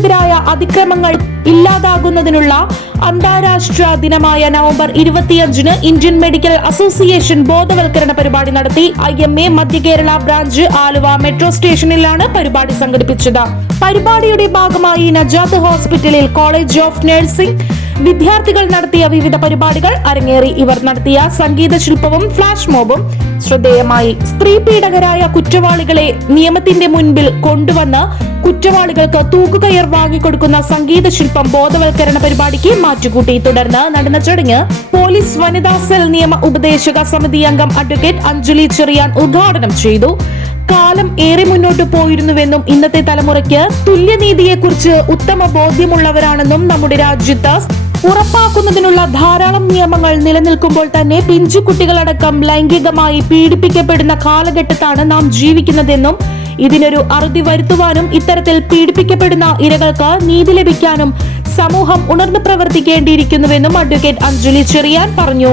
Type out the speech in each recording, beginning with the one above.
സ്ത്രീകൾക്കെതിരായ അതിക്രമങ്ങൾ ഇല്ലാതാകുന്നതിനുള്ള അന്താരാഷ്ട്ര ദിനമായ നവംബർ ഇരുപത്തിയഞ്ചിന് ഇന്ത്യൻ മെഡിക്കൽ അസോസിയേഷൻ ബോധവൽക്കരണ പരിപാടി നടത്തി ഐ എം എ മധ്യ കേരള ബ്രാഞ്ച് ആലുവ മെട്രോ സ്റ്റേഷനിലാണ് പരിപാടി സംഘടിപ്പിച്ചത്. പരിപാടിയുടെ ഭാഗമായി നജാത്ത് ഹോസ്പിറ്റലിൽ കോളേജ് ഓഫ് നഴ്സിംഗ് വിദ്യാർത്ഥികൾ നടത്തിയ വിവിധ പരിപാടികൾ അരങ്ങേറി ഇവർ നടത്തിയ സംഗീത ശില്പവും ഫ്ലാഷ് മോബും. ശ്രദ്ധേയമായി സ്ത്രീ പീഡകരായ കുറ്റവാളികളെ നിയമത്തിന്റെ മുൻപിൽ കൊണ്ടുവന്ന് കുറ്റവാളികൾക്ക് തൂക്കുകയർ വാങ്ങിക്കൊടുക്കുന്ന സംഗീത ശില്പം ബോധവൽക്കരണ പരിപാടിക്ക് മാറ്റുകൂട്ടി. തുടർന്ന് നടന്ന ചടങ്ങ് പോലീസ് വനിതാ സെൽ നിയമ ഉപദേശക സമിതി അംഗം അഡ്വക്കേറ്റ് അഞ്ജലി ചെറിയാൻ ഉദ്ഘാടനം ചെയ്തു. കാലം ഏറെ മുന്നോട്ട് പോയിരുന്നുവെന്നും ഇന്നത്തെ തലമുറയ്ക്ക് തുല്യനീതിയെക്കുറിച്ച് ഉത്തമ ബോധ്യമുള്ളവരാണെന്നും നമ്മുടെ രാജ്യത്ത് ഉറപ്പാക്കുന്നതിനുള്ള ധാരാളം നിയമങ്ങൾ നിലനിൽക്കുമ്പോൾ തന്നെ പിഞ്ചുകുട്ടികളടക്കം ലൈംഗികമായി പീഡിപ്പിക്കപ്പെടുന്ന കാലഘട്ടത്താണ് നാം ജീവിക്കുന്നതെന്നും ഇതിനൊരു അറുതി വരുത്തുവാനും ഇത്തരത്തിൽ പീഡിപ്പിക്കപ്പെടുന്ന ഇരകൾക്ക് നീതി ലഭിക്കാനും സമൂഹം ഉണർന്നു പ്രവർത്തിക്കേണ്ടിയിരിക്കുന്നുവെന്നും അഡ്വക്കേറ്റ് അഞ്ജലി ചെറിയാൻ പറഞ്ഞു.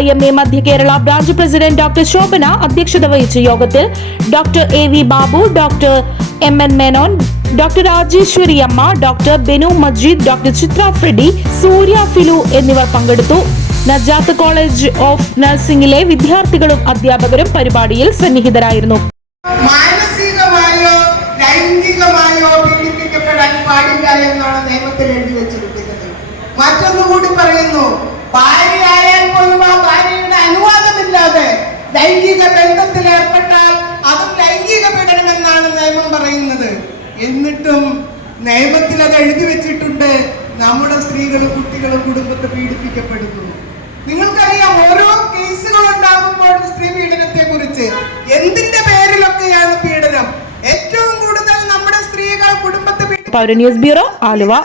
I M A Madhya Kerala branch president doctor Shobhana അധ്യക്ഷത വഹിച്ച യോഗത്തിൽ doctor A V Babu doctor M N Menon doctor Rajeswari Amma doctor Benu Majeed doctor Chitra Freddy Surya Philu എന്നിവർ പങ്കെടുത്തു. നജാത്ത് കോളേജ് ഓഫ് നഴ്സിംഗിലെ വിദ്യാർത്ഥികളും അധ്യാപകരും പരിപാടിയിൽ സന്നിഹിതരായിരുന്നു. മാനസികമായോ ലൈംഗികമായോ പാടില്ല എന്നാണ് നിയമത്തിൽ എഴുതി വെച്ചിരിക്കുന്നത്. മറ്റൊന്നുകൂടി പറയുന്നു അനുവാദമില്ലാതെ ലൈംഗിക ബന്ധത്തിൽ ഏർപ്പെട്ടാൽ അതും ലൈംഗിക പീഡനമെന്നാണ് നിയമം പറയുന്നത്. എന്നിട്ടും നിയമത്തിൽ അത് എഴുതി വെച്ചിട്ടുണ്ട്. നമ്മുടെ സ്ത്രീകളും കുട്ടികളും കുടുംബത്തെ പീഡിപ്പിക്കപ്പെടുന്നു. നിങ്ങൾക്കറിയാം ഓരോ കേസുകൾ ഉണ്ടാകുമ്പോഴും സ്ത്രീ പീഡനത്തെ കുറിച്ച് എന്തിന്റെ പേരിലൊക്കെയാണ് പീഡനം? ഏറ്റവും കൂടുതൽ നമ്മുടെ സ്ത്രീകൾ കുടുംബത്തെ പീഡി- Paura news bureau Aluva.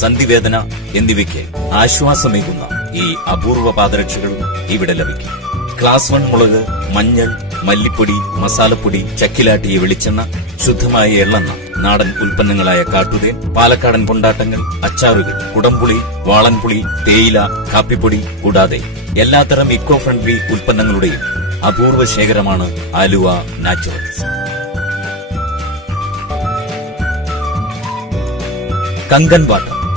സന്ധിവേദന എന്നിവയ്ക്ക് ആശ്വാസമേകുന്ന ഈ അപൂർവ പാദരക്ഷകളും ഇവിടെ ലഭിക്കും. ക്ലാസ് വൺ മുളക് മഞ്ഞൾ മല്ലിപ്പൊടി മസാലപ്പൊടി ചക്കിലാട്ടിയ വെളിച്ചെണ്ണ ശുദ്ധമായ എള്ളെണ്ണ നാടൻ ഉൽപ്പന്നങ്ങളായ കാട്ടുതേൻ പാലക്കാടൻ കൊണ്ടാട്ടങ്ങൾ അച്ചാറുകൾ കുടംപുളി വാളൻപുളി തേയില കാപ്പിപ്പൊടി കൂടാതെ എല്ലാത്തരം ഇക്കോ ഫ്രണ്ട്ലി ഉൽപ്പന്നങ്ങളുടെയും അപൂർവ ശേഖരമാണ് ആലുവ നാച്ചുറൽസ്. Kangen water.